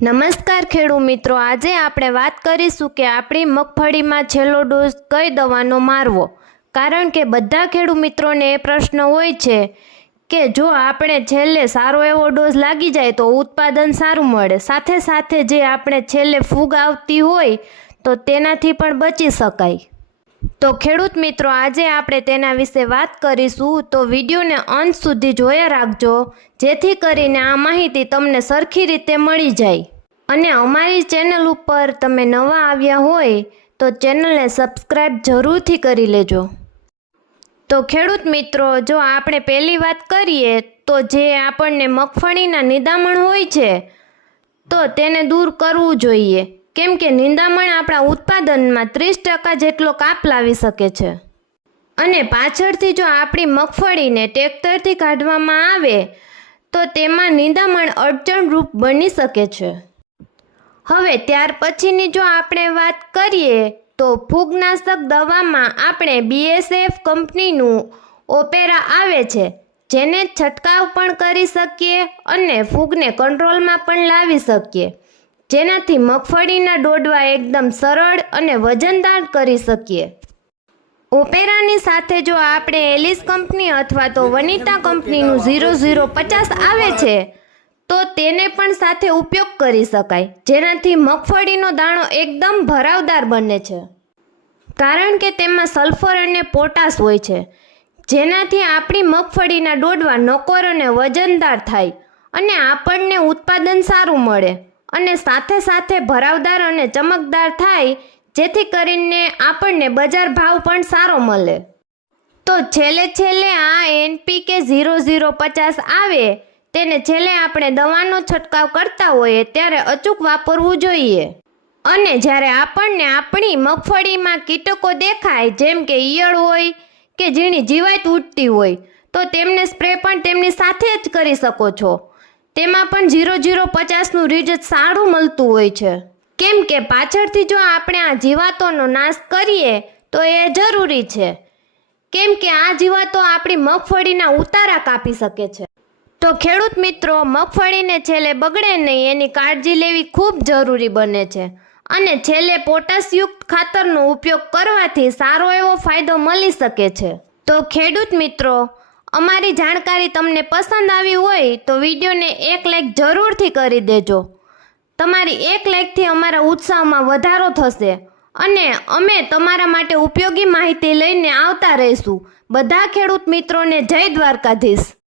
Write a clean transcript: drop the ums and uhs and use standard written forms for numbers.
નમસ્કાર ખેડૂત મિત્રો, આજે આપણે વાત કરીશું કે આપણી મગફળીમાં છેલ્લો ડોઝ કઈ દવાનો મારવો। કારણ કે બધા ખેડૂત મિત્રોને એ પ્રશ્ન હોય છે કે જો આપણે છેલ્લે સારો એવો ડોઝ લાગી જાય તો ઉત્પાદન સારું મળે, સાથે સાથે જે આપણે છેલ્લે ફૂગ આવતી હોય તો તેનાથી પણ બચી શકાય। તો ખેડૂત મિત્રો, આજે આપણે તેના વિશે વાત કરીશું, તો વિડીયોને અંત સુધી જોયા રાખજો, જેથી કરીને આ માહિતી તમને સરખી રીતે મળી જાય। અને અમારી ચેનલ ઉપર તમે નવા આવ્યા હોય તો ચેનલને સબસ્ક્રાઈબ જરૂરથી કરી લેજો। તો ખેડૂત મિત્રો, જો આપણે પહેલી વાત કરીએ તો જે આપણને મગફળીના નિંદામણ હોય છે તો તેને દૂર કરવું જોઈએ, કેમ કે નિંદામણ આપણા ઉત્પાદનમાં 30% જેટલો કાપ લાવી શકે છે। અને પાછળથી જો આપણી મગફળીને ટ્રેક્ટરથી કાઢવામાં આવે તો તેમાં નિંદામણ અડચણરૂપ બની શકે છે। હવે ત્યાર પછીની જો આપણે વાત કરીએ તો ફૂગનાશક દવામાં આપણે BSF કંપનીનું ઓપેરા આવે છે, જેને છંટકાવ પણ કરી શકીએ અને ફૂગને કંટ્રોલમાં પણ લાવી શકીએ, જેનાથી મગફળીના ડોડવા એકદમ સરળ અને વજનદાર કરી શકીએ। ઓપેરાની સાથે જો આપણે એલિસ કંપની અથવા તો વનિતા કંપનીનું 0050 આવે છે તો તેને પણ સાથે ઉપયોગ કરી શકાય, જેનાથી મગફળીનો દાણો એકદમ ભરાવદાર બને છે, કારણ કે તેમાં સલ્ફર અને પોટાશ હોય છે, જેનાથી આપણી મગફળીના ડોડવા નકોર અને વજનદાર થાય અને આપણને ઉત્પાદન સારું મળે અને સાથે સાથે ભરાવદાર અને ચમકદાર થાય, જેથી કરીને આપણને બજાર ભાવ પણ સારો મળે। તો છેલ્લે આ NPK 0050 આવે તેને છેલ્લે આપણે દવાનો છંટકાવ કરતા હોઈએ ત્યારે અચૂક વાપરવું જોઈએ। અને જ્યારે આપણને આપણી મગફળીમાં કીટકો દેખાય, જેમ કે ઈયળ હોય કે ઝીણી જીવાત ઉડતી હોય, તો તેમને સ્પ્રે પણ તેમની સાથે જ કરી શકો છો। તેમાં પણ 0050નું રિઝલ્ટ સારું મળતું હોય છે, કેમ કે પાછળથી જો આપણે આ જીવાતોનો નાશ કરીએ તો એ જરૂરી છે, કેમ કે આ જીવાતો આપણી મગફળીના ઉતારા કાપી શકે છે। તો ખેડૂત મિત્રો, મગફળીને છેલ્લે બગડે નહીં એની કાળજી લેવી ખૂબ જરૂરી બને છે, અને છેલ્લે પોટાશયુક્ત ખાતરનો ઉપયોગ કરવાથી સારો એવો ફાયદો મળી શકે છે। તો ખેડૂત મિત્રો, અમારી જાણકારી તમને પસંદ આવી હોય તો વિડીયોને એક લાઈક જરૂરથી કરી દેજો। તમારી એક લાઈકથી અમારા ઉત્સાહમાં વધારો થશે અને અમે તમારા માટે ઉપયોગી માહિતી લઈને આવતા રહીશું। બધા ખેડૂત મિત્રોને જય દ્વારકાધીશ।